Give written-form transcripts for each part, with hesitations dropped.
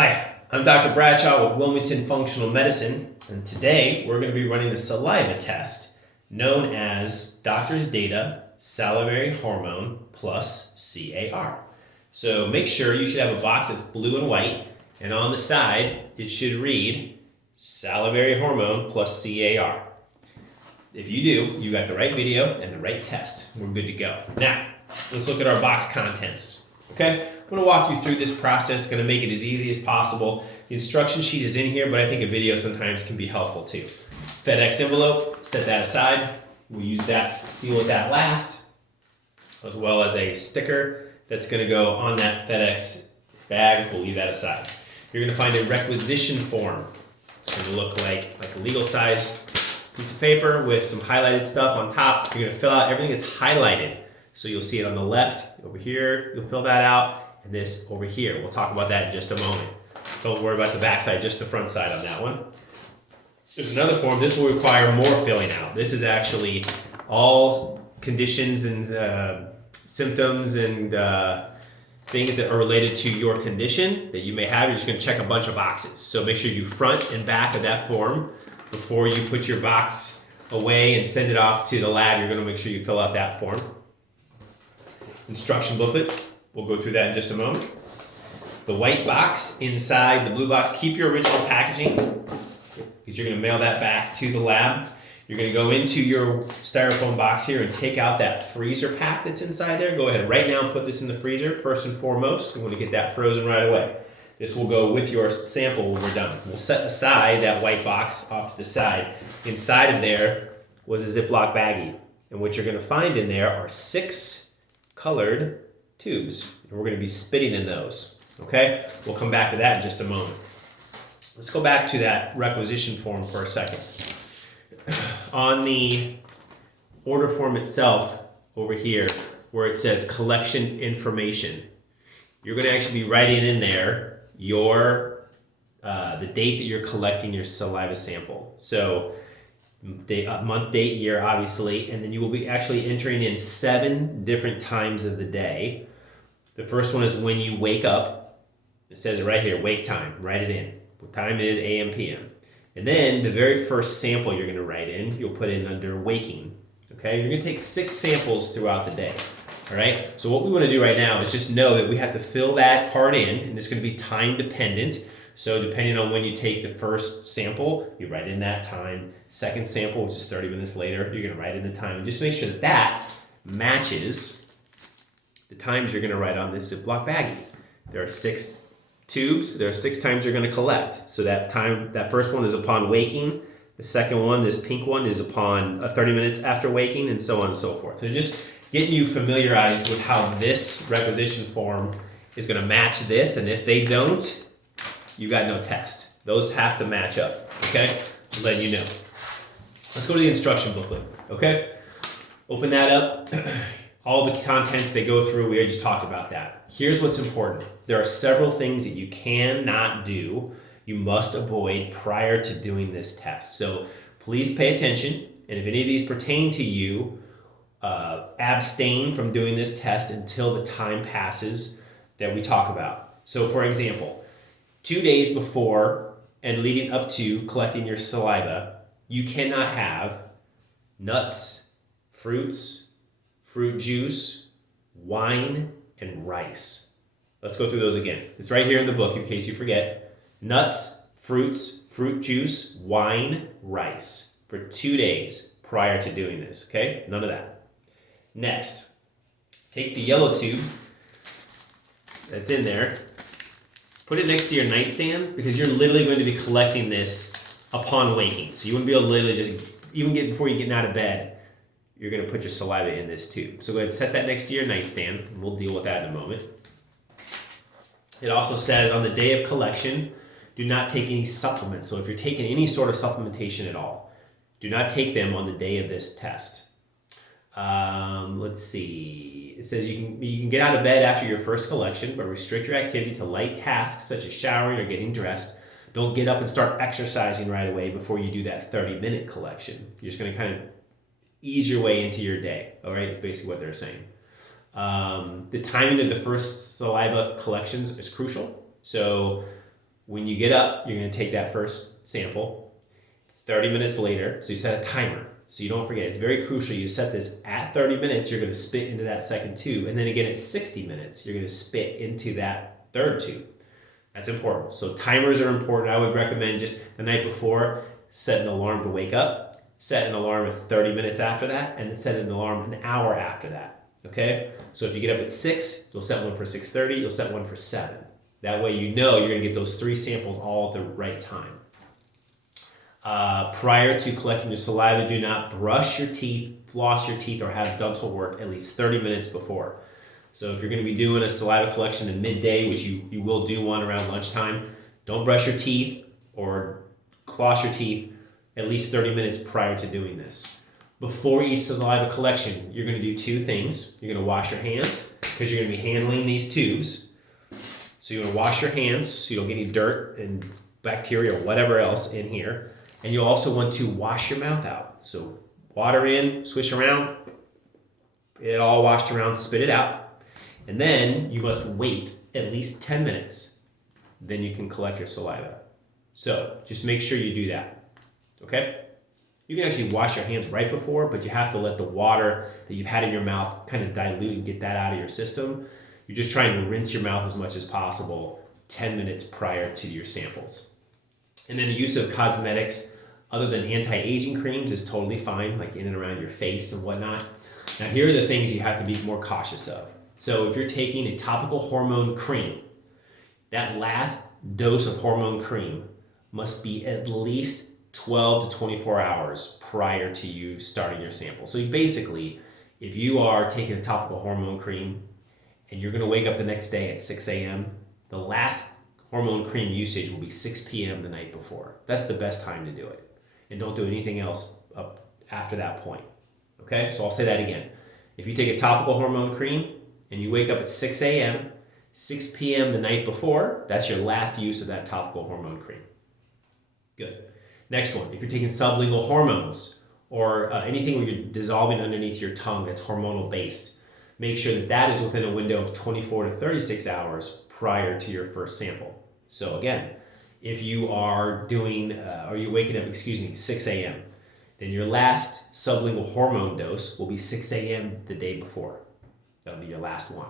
Hi, I'm Dr. Bradshaw with Wilmington Functional Medicine, and today we're going to be running the saliva test known as Doctor's Data Salivary Hormone plus CAR. So make sure you should have a box that's blue and white, and on the side it should read Salivary Hormone plus CAR. If you do, you got the right video and the right test. We're good to go. Now, let's look at our box contents. Okay? I'm going to walk you through this process, going to make it as easy as possible. The instruction sheet is in here, but I think a video sometimes can be helpful too. FedEx envelope, set that aside. We'll use that, deal with that last, as well as a sticker that's going to go on that FedEx bag. We'll leave that aside. You're going to find a requisition form. It's going to look like a legal size piece of paper with some highlighted stuff on top. You're going to fill out everything that's highlighted. So you'll see it on the left over here. You'll fill that out, and this over here. We'll talk about that in just a moment. Don't worry about the back side, just the front side on that one. There's another form. This will require more filling out. This is actually all conditions and symptoms and things that are related to your condition that you may have. You're just going to check a bunch of boxes. So make sure you front and back of that form before you put your box away and send it off to the lab. You're going to make sure you fill out that form. Instruction booklet. We'll go through that in just a moment. The white box inside the blue box. Keep your original packaging because you're going to mail that back to the lab. You're going to go into your styrofoam box here and take out that freezer pack that's inside there. Go ahead right now and put this in the freezer. First and foremost, we want to get that frozen right away. This will go with your sample when we're done. We'll set aside that white box off to the side. Inside of there was a Ziploc baggie. And what you're going to find in there are 6 colored tubes. And we're going to be spitting in those. Okay? We'll come back to that in just a moment. Let's go back to that requisition form for a second. On the order form itself over here where it says collection information, you're going to actually be writing in there your the date that you're collecting your saliva sample. So month, date, year, obviously, and then you will be actually entering in 7 different times of the day. The first one is when you wake up. It says it right here, wake time. Write it in. What time it is, AM, PM. And then the very first sample you're going to write in, you'll put in under waking. Okay, you're going to take 6 samples throughout the day. All right, so what we want to do right now is just know that we have to fill that part in, and it's going to be time dependent. So depending on when you take the first sample, you write in that time. Second sample, which is 30 minutes later, you're going to write in the time. And just make sure that that matches the times you're going to write on this Ziploc baggie. There are 6 tubes. There are 6 times you're going to collect. So that time, that first one is upon waking. The second one, this pink one, is upon 30 minutes after waking, and so on and so forth. So just getting you familiarized with how this requisition form is going to match this, and if they don't, you got no test. Those have to match up, okay? I'm letting you know. Let's go to the instruction booklet, okay? Open that up. All the contents they go through, we just talked about that. Here's what's important. There are several things that you cannot do, you must avoid prior to doing this test. So please pay attention, and if any of these pertain to you, abstain from doing this test until the time passes that we talk about. So for example, 2 days before and leading up to collecting your saliva, you cannot have nuts, fruits, fruit juice, wine, and rice. Let's go through those again. It's right here in the book in case you forget. Nuts, fruits, fruit juice, wine, rice for 2 days prior to doing this, okay? None of that. Next, take the yellow tube that's in there, put it next to your nightstand because you're literally going to be collecting this upon waking. So you wouldn't be able to literally just, even before you're getting out of bed, you're going to put your saliva in this tube. So go ahead and set that next to your nightstand, and we'll deal with that in a moment. It also says on the day of collection, do not take any supplements. So if you're taking any sort of supplementation at all, do not take them on the day of this test. Let's see. It says you can get out of bed after your first collection, but restrict your activity to light tasks such as showering or getting dressed. Don't get up and start exercising right away before you do that 30-minute collection. You're just going to kind of ease your way into your day. All right, that's basically what they're saying. The timing of the first saliva collections is crucial. So When you get up, you're going to take that first sample. 30 minutes later, so you set a timer. So you don't forget, it's very crucial. You set this at 30 minutes, you're going to spit into that second tube. And then again at 60 minutes, you're going to spit into that third tube. That's important. So timers are important. I would recommend just the night before, set an alarm to wake up, set an alarm at 30 minutes after that, and then set an alarm an hour after that. Okay? So if you get up at 6, you'll set one for 6:30, you'll set one for 7. That way you know you're going to get those 3 samples all at the right time. Prior to collecting your saliva, do not brush your teeth, floss your teeth, or have dental work at least 30 minutes before. So if you're going to be doing a saliva collection at midday, which you will do one around lunchtime, don't brush your teeth or floss your teeth at least 30 minutes prior to doing this. Before each saliva collection, you're going to do 2 things. You're going to wash your hands because you're going to be handling these tubes. So you're going to wash your hands so you don't get any dirt and bacteria or whatever else in here. And you'll also want to wash your mouth out. So water in, swish around, get it all washed around, spit it out. And then you must wait at least 10 minutes. Then you can collect your saliva. So just make sure you do that. Okay? You can actually wash your hands right before, but you have to let the water that you've had in your mouth kind of dilute and get that out of your system. You're just trying to rinse your mouth as much as possible 10 minutes prior to your samples. And then the use of cosmetics other than anti-aging creams is totally fine, like in and around your face and whatnot. Now here are the things you have to be more cautious of. So if you're taking a topical hormone cream, that last dose of hormone cream must be at least 12 to 24 hours prior to you starting your sample. So basically, if you are taking a topical hormone cream and you're going to wake up the next day at 6 a.m., the last hormone cream usage will be 6 p.m. the night before. That's the best time to do it. And don't do anything else up after that point. Okay? So I'll say that again. If you take a topical hormone cream and you wake up at 6 a.m., 6 p.m. the night before, that's your last use of that topical hormone cream. Good. Next one, if you're taking sublingual hormones or anything where you're dissolving underneath your tongue that's hormonal based, make sure that that is within a window of 24 to 36 hours prior to your first sample. So again, if you are doing, or you're waking up, 6 a.m., then your last sublingual hormone dose will be 6 a.m. the day before. That'll be your last one.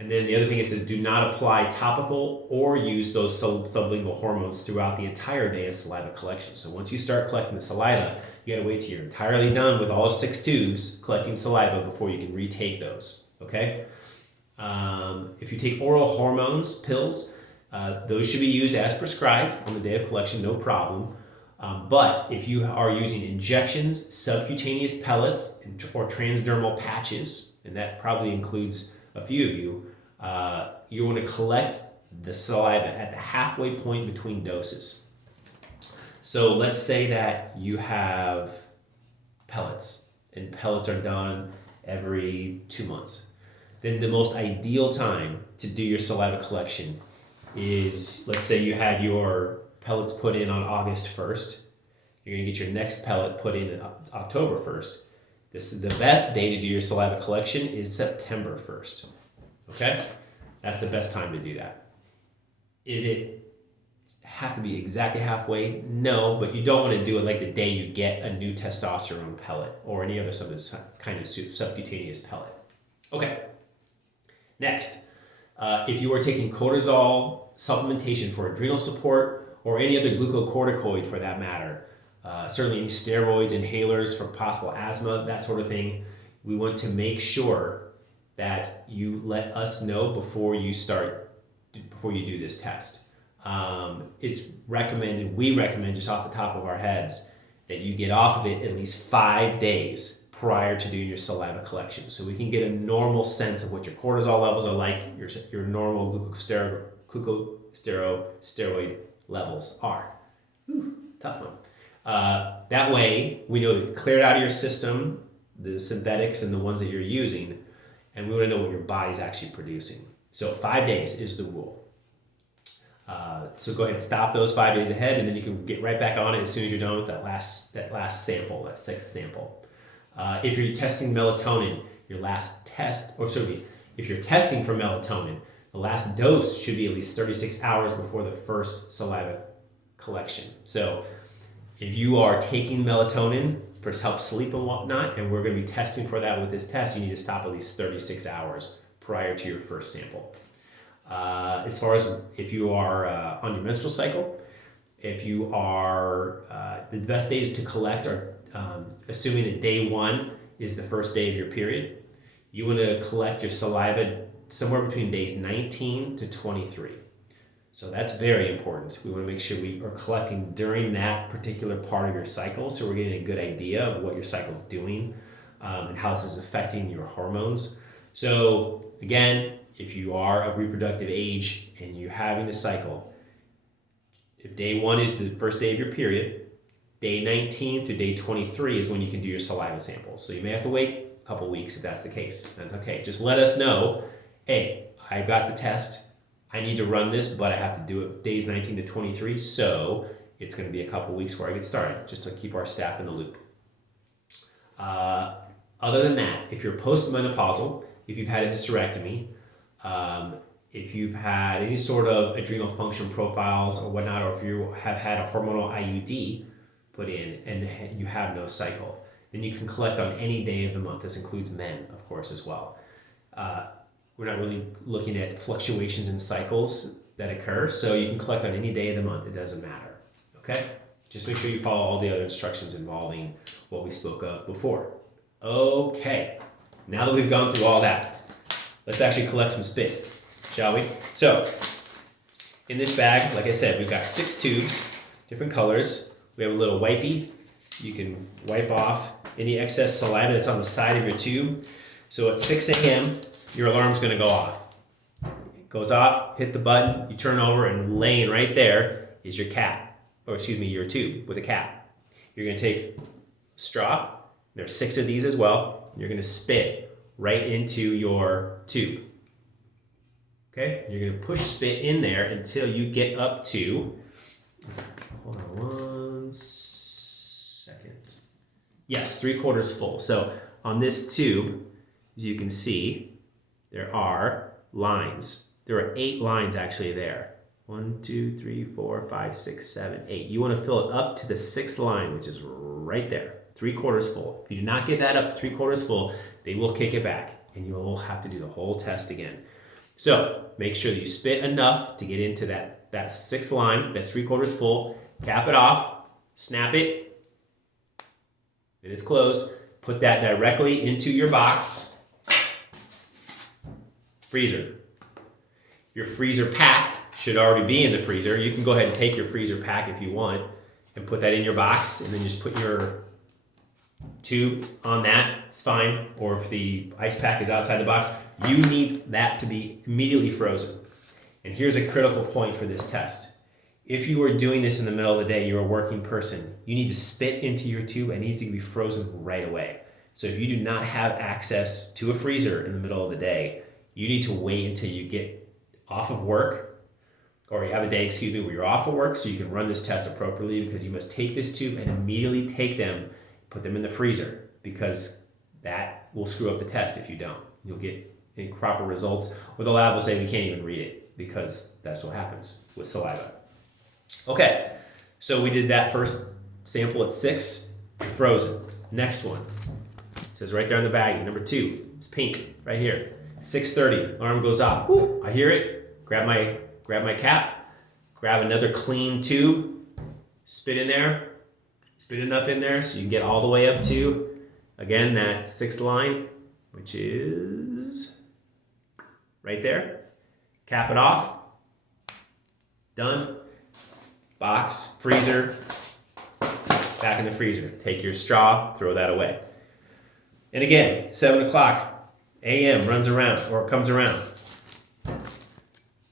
And then the other thing it says, do not apply topical or use those sublingual hormones throughout the entire day of saliva collection. So once you start collecting the saliva, you gotta wait till you're entirely done with all 6 tubes collecting saliva before you can retake those, okay? If you take oral hormones, pills, those should be used as prescribed on the day of collection, no problem. But if you are using injections, subcutaneous pellets, or transdermal patches, and that probably includes a few of you, you want to collect the saliva at the halfway point between doses. So let's say that you have pellets, and pellets are done every 2 months. Then the most ideal time to do your saliva collection is, let's say you had your pellets put in on August 1st. You're going to get your next pellet put in October 1st. This is the best day to do your saliva collection is September 1st. Okay? That's the best time to do that. Is it have to be exactly halfway? No, but you don't want to do it like the day you get a new testosterone pellet or any other kind of subcutaneous pellet. Okay. Next, if you are taking cortisol supplementation for adrenal support or any other glucocorticoid for that matter, certainly any steroids, inhalers for possible asthma, that sort of thing, we want to make sure that you let us know before you do this test. It's recommended, we recommend just off the top of our heads, that you get off of it at least 5 days prior to doing your saliva collection, so we can get a normal sense of what your cortisol levels are like, your normal glucosteroid levels are. Whew, tough one. That way, we know that cleared out of your system, the synthetics and the ones that you're using, and we want to know what your body's actually producing. So 5 days is the rule. So go ahead and stop those 5 days ahead, and then you can get right back on it as soon as you're done with that last sample, that 6th sample. If you're testing melatonin, your last test, if you're testing for melatonin, The last dose should be at least 36 hours before the first saliva collection. So if you are taking melatonin for help sleep and whatnot, and we're going to be testing for that with this test, you need to stop at least 36 hours prior to your first sample. As far as if you are on your menstrual cycle, if you are, the best days to collect are assuming that day 1 is the first day of your period. You want to collect your saliva somewhere between days 19 to 23. So that's very important. We want to make sure we are collecting during that particular part of your cycle, so we're getting a good idea of what your cycle is doing and how this is affecting your hormones. So again, if you are of reproductive age and you're having a cycle, if day 1 is the first day of your period, day 19 to day 23 is when you can do your saliva samples. So you may have to wait a couple weeks if that's the case. That's okay. Just let us know, hey, I got the test. I need to run this, but I have to do it days 19 to 23, so it's going to be a couple weeks before I get started, just to keep our staff in the loop. Other than that, if you're postmenopausal, if you've had a hysterectomy, if you've had any sort of adrenal function profiles or whatnot, or if you have had a hormonal IUD put in and you have no cycle, then you can collect on any day of the month. This includes men, of course, as well. We're not really looking at fluctuations in cycles that occur, so you can collect on any day of the month. It doesn't matter, okay? Just make sure you follow all the other instructions involving what we spoke of before. Okay, now that we've gone through all that, let's actually collect some spit, shall we? So, in this bag, like I said, we've got 6 tubes, different colors. We have a little wipey. You can wipe off any excess saliva that's on the side of your tube. So at 6 a.m., your alarm's going to go off. It goes off, hit the button, you turn over, and laying right there is your cap, or excuse me, your tube with a cap. You're going to take a straw, there's 6 of these as well, and you're going to spit right into your tube. Okay? You're going to push spit in there until you get up to, hold on 1 second. Yes, 3/4 full. So on this tube, as you can see, there are lines. There are 8 lines actually there. 1, 2, 3, 4, 5, 6, 7, 8. You want to fill it up to the 6th line, which is right there, 3/4 full. If you do not get that up to 3/4 full, they will kick it back, and you will have to do the whole test again. So make sure that you spit enough to get into that 6th line, that's 3/4 full. Cap it off, snap it, and it's closed. Put that directly into your box. Freezer. Your freezer pack should already be in the freezer. You can go ahead and take your freezer pack if you want and put that in your box, and then just put your tube on that. It's fine. Or if the ice pack is outside the box, you need that to be immediately frozen. And here's a critical point for this test. If you are doing this in the middle of the day, you're a working person, you need to spit into your tube and it needs to be frozen right away. So if you do not have access to a freezer in the middle of the day, you need to wait until you get off of work, or you have a day, where you're off of work so you can run this test appropriately, because you must take this tube and immediately take them, put them in the freezer, because that will screw up the test if you don't. You'll get improper results, or the lab will say we can't even read it, because that's what happens with saliva. Okay, so we did that first sample at 6, frozen. Next one, it says right there on the baggie, number 2, it's pink, right here. 6:30, alarm goes off. Woo, I hear it. Grab my cap. Grab another clean tube. Spit in there. Spit enough in there so you get all the way up to, again, that 6th line, which is right there. Cap it off. Done. Box, freezer. Back in the freezer. Take your straw, throw that away. And again, 7 o'clock. AM runs around, or comes around.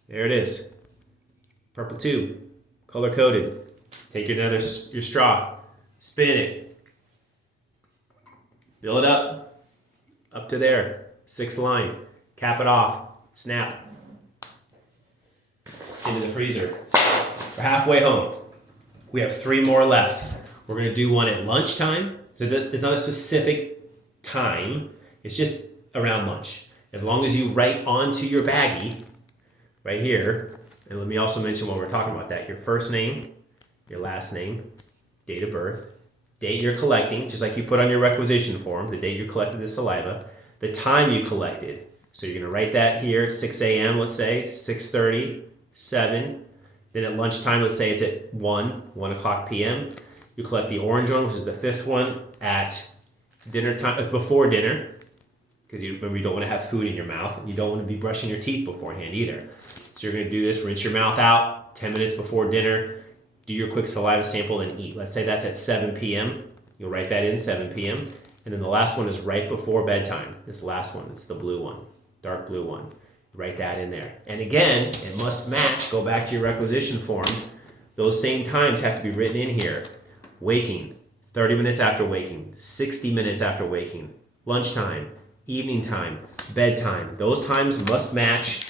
There it is. Purple tube, color coded. Take your straw, spin it, fill it up to there, 6th line, cap it off, snap, into the freezer. We're halfway home. We have 3 more left. We're going to do one at lunchtime. So it's not a specific time. It's just around lunch. As long as you write onto your baggie right here, and let me also mention while we're talking about that, your first name, your last name, date of birth, date you're collecting, just like you put on your requisition form, the date you collected the saliva, the time you collected. So you're going to write that here at 6 a.m., let's say, 6:30, 7. Then at lunchtime, let's say it's at 1 o'clock p.m. You collect the orange one, which is the 5th one, at dinner time, before dinner, because you remember you don't want to have food in your mouth, and you don't want to be brushing your teeth beforehand either. So you're going to do this, rinse your mouth out 10 minutes before dinner, do your quick saliva sample and eat. Let's say that's at 7 p.m. You'll write that in, 7 p.m. And then the last one is right before bedtime. This last one, it's the blue one, dark blue one. Write that in there. And again, it must match. Go back to your requisition form. Those same times have to be written in here. Waking, 30 minutes after waking, 60 minutes after waking, lunchtime, evening time, bedtime. Those times must match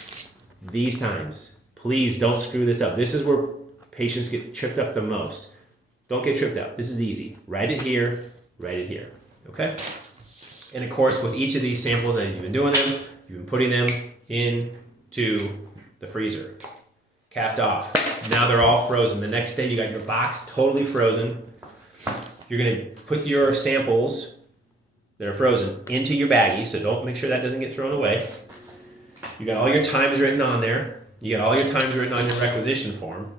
these times. Please don't screw this up. This is where patients get tripped up the most. Don't get tripped up. This is easy. Write it here, okay? And of course, with each of these samples, as you've been doing them, you've been putting them into the freezer, capped off. Now they're all frozen. The next day, you got your box totally frozen. You're gonna put your samples that are frozen into your baggie, so don't make sure that doesn't get thrown away. You got all your times written on there. You got all your times written on your requisition form.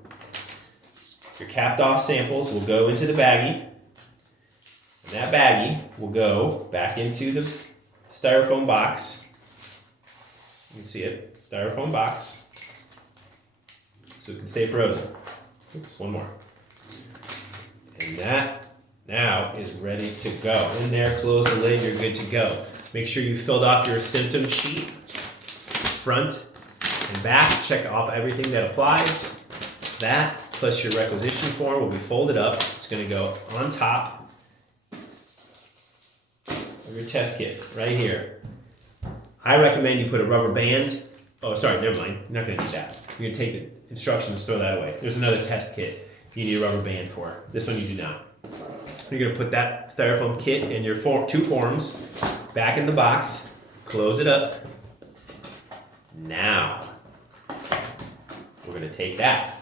Your capped off samples will go into the baggie, and that baggie will go back into the styrofoam box. You can see it, styrofoam box, so it can stay frozen. Oops, one more. And that now is ready to go. In there, close the lid, you're good to go. Make sure you filled off your symptom sheet, front and back. Check off everything that applies. That plus your requisition form will be folded up. It's going to go on top of your test kit right here. I recommend you put a rubber band. Oh, sorry, never mind. You're not going to do that. You're going to take the instructions, throw that away. There's another test kit you need a rubber band for. This one you do not. You're going to put that styrofoam kit and your two forms back in the box. Close it up. Now, we're going to take that.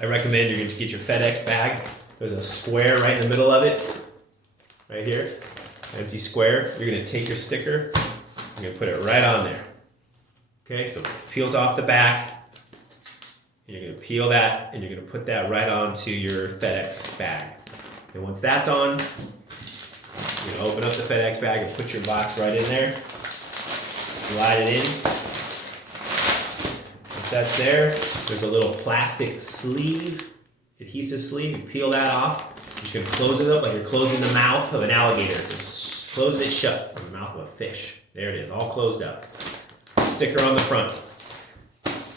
I recommend you're going to get your FedEx bag. There's a square right in the middle of it, right here, empty square. You're going to take your sticker, you're going to put it right on there. Okay, so it peels off the back, and you're going to peel that, and you're going to put that right onto your FedEx bag. And once that's on, you're going to open up the FedEx bag and put your box right in there, slide it in. That's there. There's a little plastic sleeve, adhesive sleeve. You peel that off. You're just going to close it up like you're closing the mouth of an alligator. Just closing it shut like the mouth of a fish. There it is, all closed up. Sticker on the front.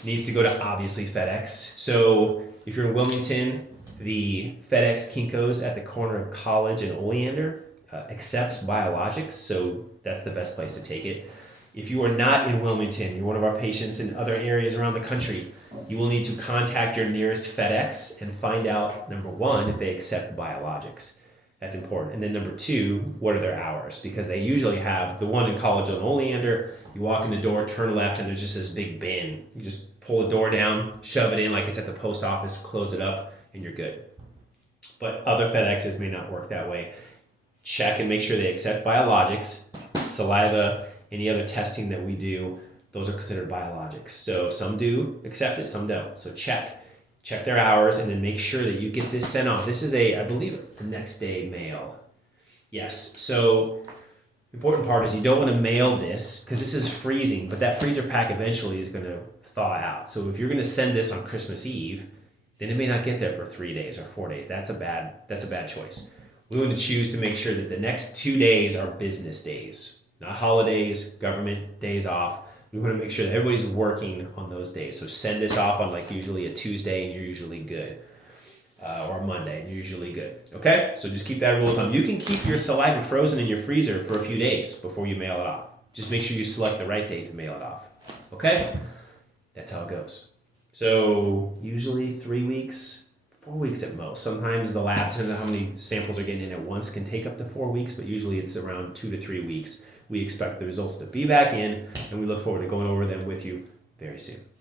Needs to go to, obviously, FedEx. So if you're in Wilmington, the FedEx Kinko's at the corner of College and Oleander accepts biologics, so that's the best place to take it. If you are not in Wilmington, you're one of our patients in other areas around the country, you will need to contact your nearest FedEx and find out, number one, if they accept biologics. That's important. And then number two, what are their hours? Because they usually have the one in College on Oleander, you walk in the door, turn left, and there's just this big bin. You just pull the door down, shove it in like it's at the post office, close it up, and you're good. But other FedExes may not work that way. Check and make sure they accept biologics, saliva, any other testing that we do, those are considered biologics. So some do accept it, some don't. So check their hours, and then make sure that you get this sent off. This is I believe, the next day mail. Yes, so important part is you don't want to mail this because this is freezing, but that freezer pack eventually is going to thaw out. So if you're going to send this on Christmas Eve, then it may not get there for 3 days or 4 days. That's a bad choice. We want to choose to make sure that the next 2 days are business days. Not holidays, government days off. We want to make sure that everybody's working on those days. So send this off on like usually a Tuesday and you're usually good. Or a Monday and you're usually good. Okay? So just keep that rule of thumb. You can keep your saliva frozen in your freezer for a few days before you mail it off. Just make sure you select the right day to mail it off. Okay? That's how it goes. So usually 3 weeks, 4 weeks at most. Sometimes the lab, depends on how many samples are getting in at once, can take up to 4 weeks, but usually it's around 2 to 3 weeks. We expect the results to be back in, and we look forward to going over them with you very soon.